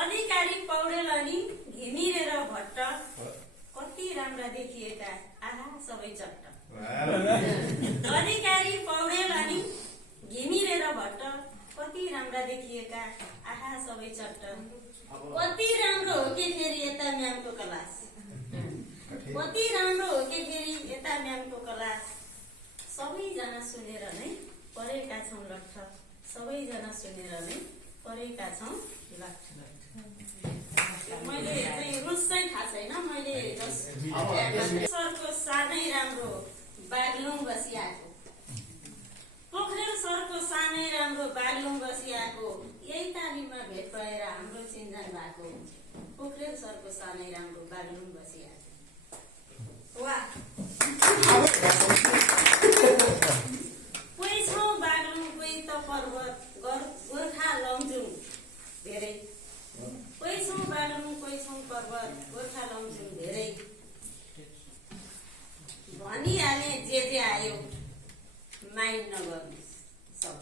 अधिकारी पौडेल अनि घिमिरे र भट्ट कति राम्रा देखिएका आहा सबै चट्ट। अधिकारी पौडेल अनि घिमिरे र भट्ट कति राम्रा देखिएका आहा सबै चट्ट। कति राम्रो हो कि फेरि यता म्यामको क्लास, कति राम्रो हो कि फेरि यता म्यामको क्लास। सबैजना सुनेर नै परेका छौँ लट्ठ, सबैजना सुनेर नै परेका छौँ लट्ठ। मैले चाहिँ रुस चाहिँ थाहा छैन, मैले सरको सानै राम्रो बागलुङ बसिआएको, पोखरेल सरको सानै राम्रो बागलुङ बसिआएको, यही तालिममा भेट भएर हाम्रो चिन्जान भएको। पोखरेल सरको सानै राम्रो बागलुङ बसिआएको। वाह, कोही छौ बागलुङ कोही त पर्वत गोर्खा लमजुङ धेरै, कोही छौ बागलुङ कोही छौ पर्वत गोर्खा लमजुङ धेरै। भनिहाले जे आयो माइन्ड नगर्नु सब।